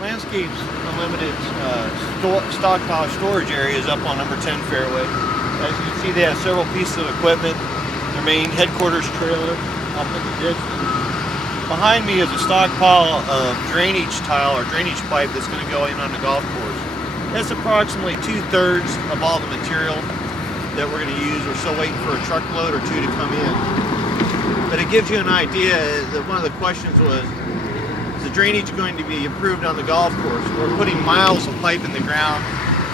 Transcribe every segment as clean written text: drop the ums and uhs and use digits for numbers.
Landscape's Unlimited stockpile storage area is up on number 10 fairway. As you can see, they have several pieces of equipment. Their main headquarters trailer up in the ditch. Behind me is a stockpile of drainage tile or drainage pipe that's going to go in on the golf course. That's approximately 2/3 of all the material that we're going to use. We're still waiting for a truckload or two to come in. But it gives you an idea that one of the questions was, is the drainage going to be improved on the golf course? We're putting miles of pipe in the ground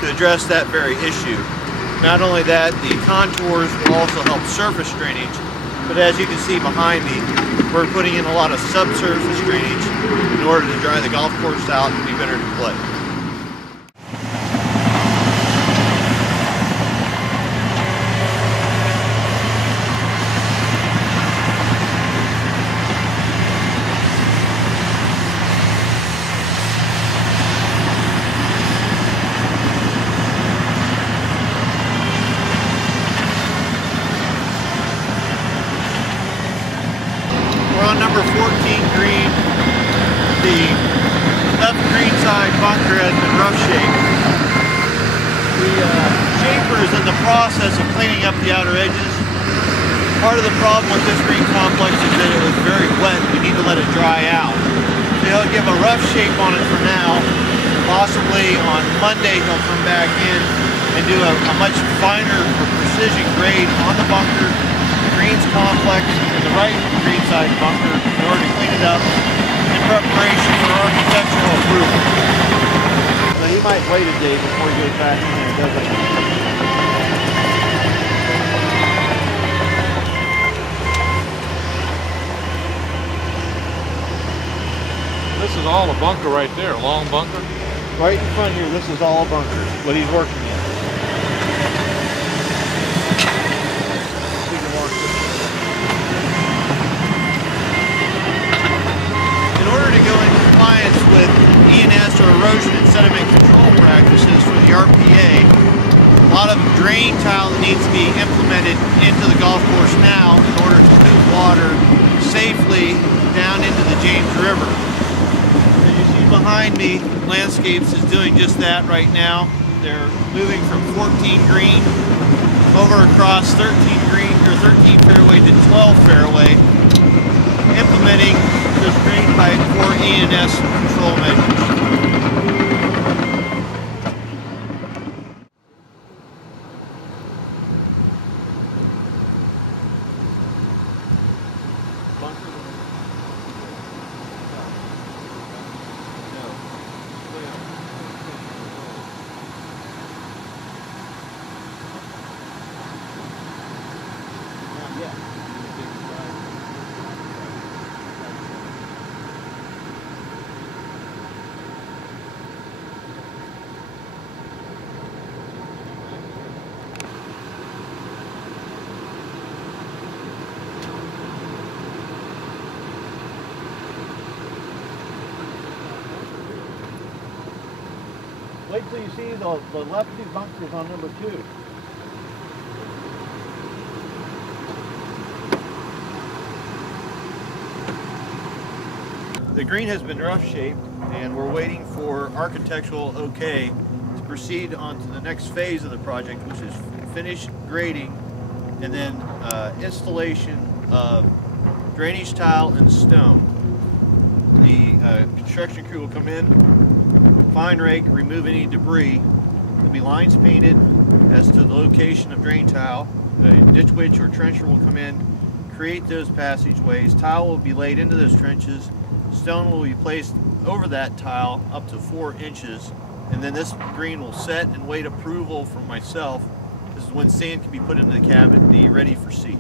to address that very issue. Not only that, the contours will also help surface drainage, but as you can see behind me, we're putting in a lot of subsurface drainage in order to dry the golf course out and be better to play. Number 14 green, the left green side bunker has been rough shaped. The shaper is in the process of cleaning up the outer edges. Part of the problem with this green complex is that it was very wet. We need to let it dry out. So he'll give a rough shape on it for now. Possibly on Monday he'll come back in and do a much finer or precision grade on the bunker, greens complex, and the right green side bunker in order to clean it up in preparation for architectural approval. So he might wait a day before he goes back in there and does it. This is all a bunker right there, long bunker? Right in front here, this is all bunkers, what he's working in. In order to go in compliance with E&S or erosion and sediment control practices for the RPA, a lot of drain tile needs to be implemented into the golf course now in order to move water safely down into the James River. As you see behind me, Landscapes is doing just that right now. They're moving from 14 green over across 13 green or 13 fairway to 12 fairway, implementing this drain pipe for E&S control measures. Wait till you see the lefty bunkers on number 2. The green has been rough shaped and we're waiting for architectural okay to proceed on to the next phase of the project, which is finish grading and then installation of drainage tile and stone. The construction crew will come in, fine rake, remove any debris. There'll be lines painted as to the location of drain tile. A ditch witch or trencher will come in, create those passageways. Tile will be laid into those trenches. Stone will be placed over that tile up to 4 inches. And then this green will set and wait approval from myself. This is when sand can be put into the cabin, be ready for seed.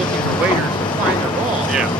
looking for waders to find their ball. Yeah.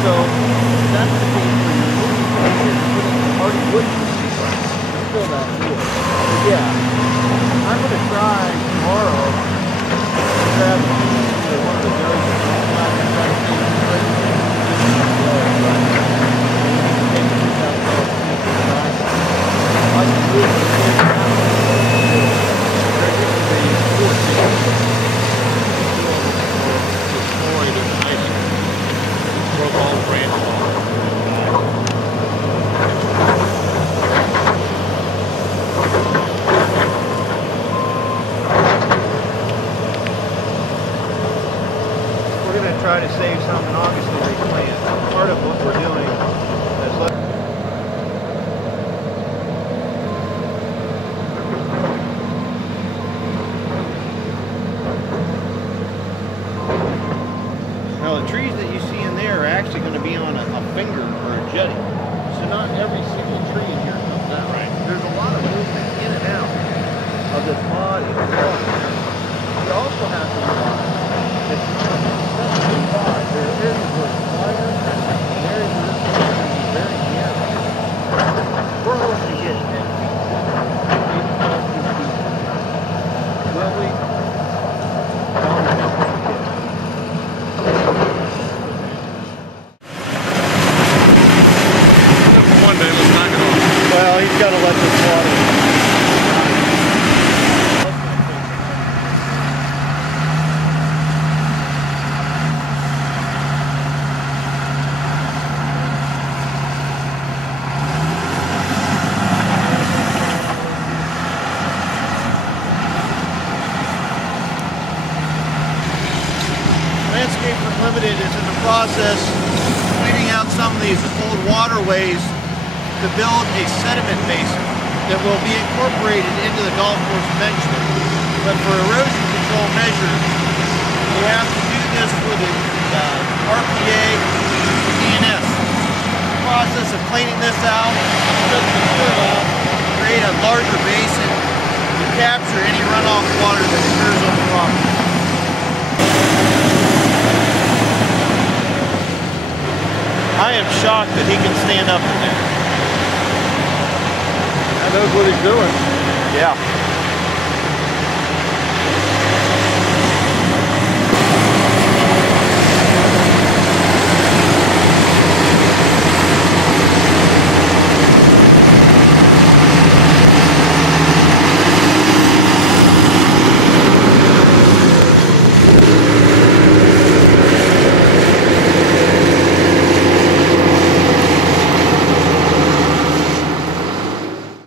So that's the case where you're moving from here and putting already wood to fill that wood. But yeah, I'm going to try tomorrow to grab one of the dredges and come out and try to see if it's ready to I can do it with the same time. Dredging is a sport. Destroyed and nice. Broke all the branches off. We're going to try to save some and obviously replant. Part of what we're doing is now the trees that you see in there are actually going to be on a finger or a jetty. So not every single tree in here comes out. Right. There's a lot of movement in and out of this body. You also have to realize it's not a spot. There are areas where it's wider and areas where it's going to be very narrow. We're hoping to get 10 feet, maybe 12 feet deep. Will we? I don't know. One day, let's knock it off. Well, he's got to let this water. Landscape Unlimited is in the process of cleaning out some of these old waterways to build a sediment basin that will be incorporated into the golf course eventually. But for erosion control measures, we have to do this for the RPA and DNS. The process of cleaning this out, stripping the dirt off, create a larger basin to capture any runoff water that occurs on the property. I am shocked that he can stand up in there. That knows what he's doing. Yeah.